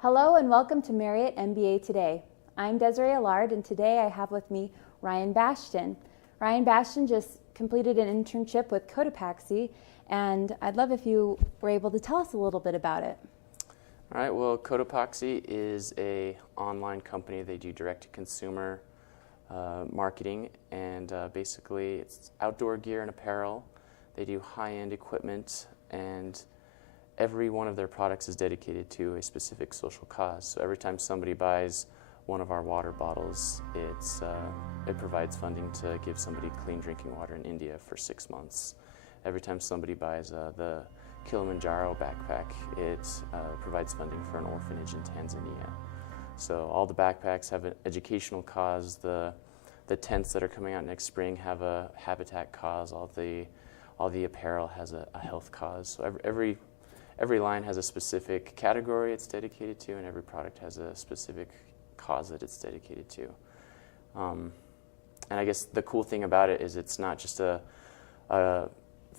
Hello and welcome to Marriott MBA Today. I'm Desiree Allard and today I have with me Ryan Bastian. Ryan Bastian just completed an internship with Cotopaxi and I'd love if you were able to tell us a little bit about it. All right, well, Cotopaxi is an online company. They do direct-to-consumer marketing, and basically it's outdoor gear and apparel. They do high-end equipment, and every one of their products is dedicated to a specific social cause. So every time somebody buys one of our water bottles, it provides funding to give somebody clean drinking water in India for 6 months. Every time somebody buys the Kilimanjaro backpack, it provides funding for an orphanage in Tanzania. So all the backpacks have an educational cause. The tents that are coming out next spring have a habitat cause. All the apparel has a health cause. So every line has a specific category it's dedicated to, and every product has a specific cause that it's dedicated to. And I guess the cool thing about it is it's not just a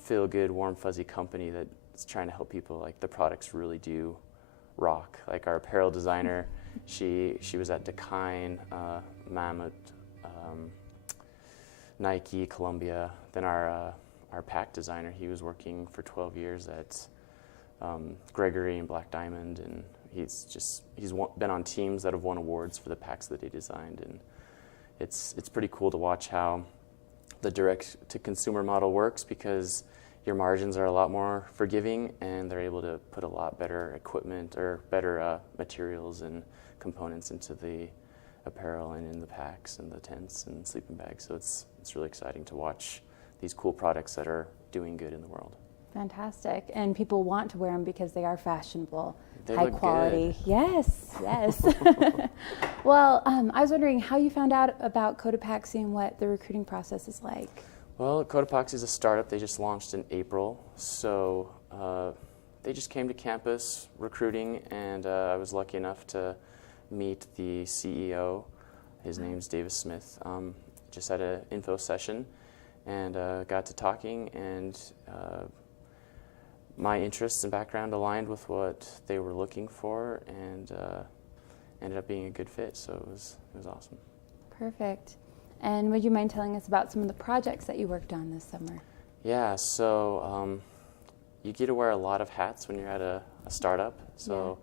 feel-good, warm, fuzzy company that's trying to help people. Like, the products really do rock. Like, our apparel designer, she was at Dakine, Mammoth, Nike, Columbia. Then our pack designer, he was working for 12 years at Gregory and Black Diamond, and he's been on teams that have won awards for the packs that he designed. And it's pretty cool to watch how the direct-to-consumer model works, because your margins are a lot more forgiving, and they're able to put a lot better equipment or better materials and components into the apparel and in the packs and the tents and sleeping bags. So it's really exciting to watch these cool products that are doing good in the world. Fantastic. And people want to wear them because they are fashionable, They high look quality. good. Yes. Well, I was wondering how you found out about Cotopaxi and what the recruiting process is like. Well, Cotopaxi is a startup. They just launched in April. So they just came to campus recruiting, and I was lucky enough to meet the CEO. His name's Davis Smith. Just had an info session and got to talking, and my interests and background aligned with what they were looking for, and ended up being a good fit. So it was awesome. Perfect. And would you mind telling us about some of the projects that you worked on this summer? Yeah, so you get to wear a lot of hats when you're at a startup, so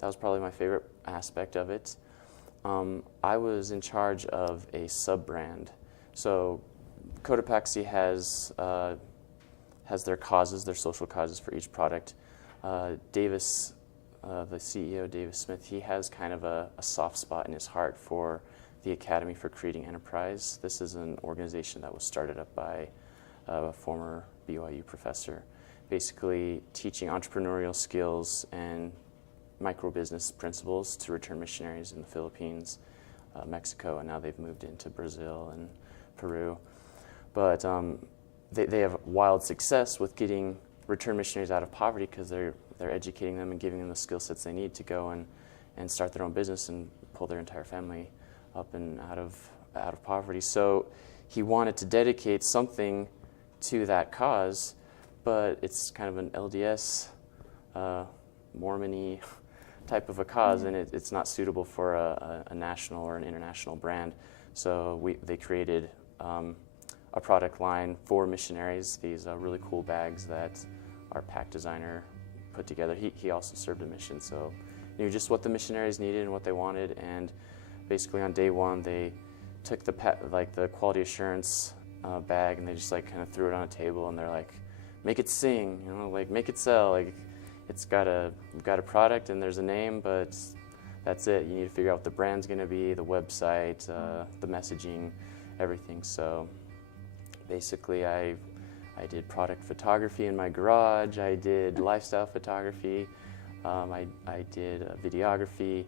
that was probably my favorite aspect of it. I was in charge of a sub-brand. So Cotopaxi has their causes, their social causes for each product. Davis, the CEO, Davis Smith, he has kind of a soft spot in his heart for the Academy for Creating Enterprise. This is an organization that was started up by a former BYU professor, basically teaching entrepreneurial skills and micro-business principles to return missionaries in the Philippines, Mexico, and now they've moved into Brazil and Peru. But they have wild success with getting return missionaries out of poverty, because they're educating them and giving them the skill sets they need to go and start their own business and pull their entire family up and out of poverty. So he wanted to dedicate something to that cause, but it's kind of an LDS, Mormon-y type of a cause, and it's not suitable for a national or an international brand. So they created a product line for missionaries, these really cool bags that our pack designer put together. He also served a mission, so knew just what the missionaries needed and what they wanted. And basically on day one, they took the quality assurance bag, and they just kind of threw it on a table, and they're like, make it sing, make it sell. Like, we've got a product and there's a name, but that's it. You need to figure out what the brand's going to be, the website, the messaging, everything. So basically I did product photography in my garage, I did lifestyle photography, I did videography,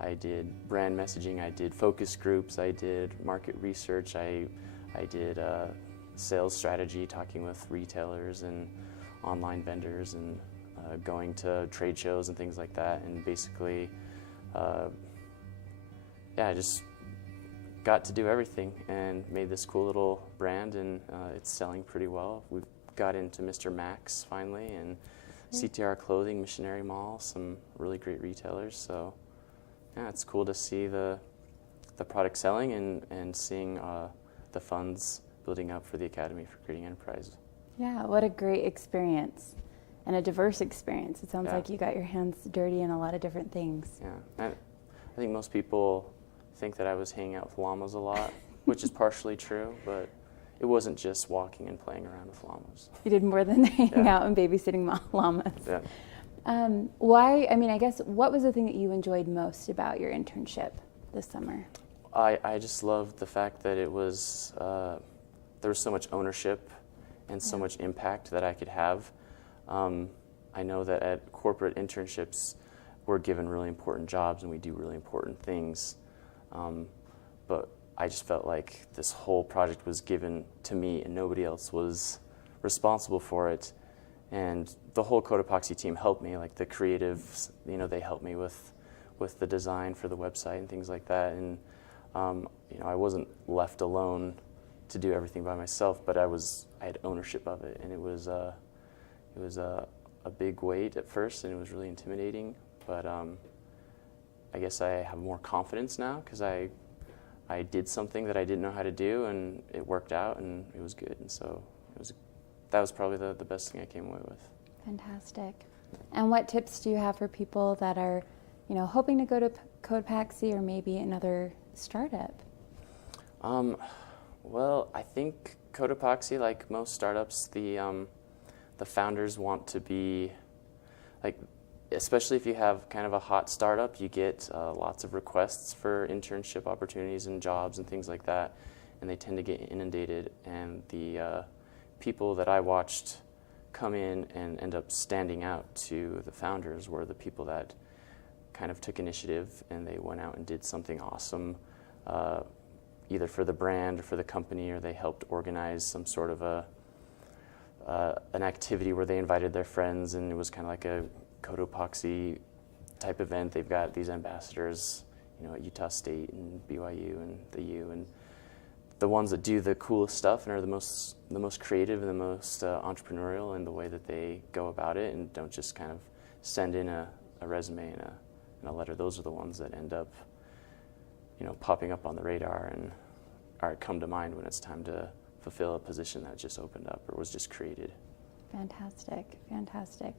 I did brand messaging, I did focus groups, I did market research, I did sales strategy, talking with retailers and online vendors, and going to trade shows and things like that. And basically, I just got to do everything and made this cool little brand, and it's selling pretty well. We've got into Mr. Max finally, and CTR Clothing, Missionary Mall, some really great retailers. So Yeah, it's cool to see the product selling and seeing the funds building up for the Academy for Creating Enterprise. Yeah, what a great experience and a diverse experience. It sounds Yeah. like you got your hands dirty in a lot of different things. Yeah, I think most people think that I was hanging out with llamas a lot, which is partially true, but it wasn't just walking and playing around with llamas. You did more than hanging Yeah. out and babysitting llamas. Yeah. I guess, what was the thing that you enjoyed most about your internship this summer? I just loved the fact that it was, there was so much ownership and so much impact that I could have. I know that at corporate internships, we're given really important jobs and we do really important things. But I just felt like this whole project was given to me and nobody else was responsible for it. And the whole Cotopaxi team helped me, like the creatives, they helped me with the design for the website and things like that. And I wasn't left alone to do everything by myself, but I had ownership of it, and it was a big weight at first, and it was really intimidating. But I guess I have more confidence now because I did something that I didn't know how to do, and it worked out, and it was good. And so that was probably the best thing I came away with. Fantastic. And what tips do you have for people that are, hoping to go to Cotopaxi or maybe another startup? Well, I think Cotopaxi, like most startups, the founders want to be, like, especially if you have kind of a hot startup, you get lots of requests for internship opportunities and jobs and things like that, and they tend to get inundated. And the people that I watched come in and end up standing out to the founders were the people that kind of took initiative and they went out and did something awesome, either for the brand or for the company, or they helped organize some sort of an activity where they invited their friends, and it was kind of like a Cotopaxi type event. They've got these ambassadors, at Utah State and BYU and the U, and the ones that do the coolest stuff and are the most creative and the most entrepreneurial in the way that they go about it, and don't just kind of send in a resume and a letter. Those are the ones that end up, popping up on the radar and come to mind when it's time to fulfill a position that just opened up or was just created. Fantastic, fantastic.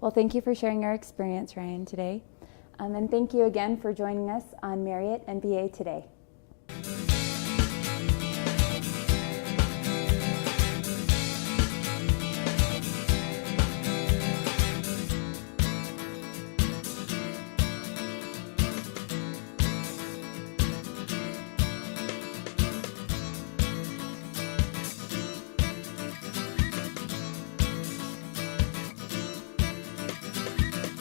Well, thank you for sharing your experience, Ryan, today. And thank you again for joining us on Marriott MBA Today.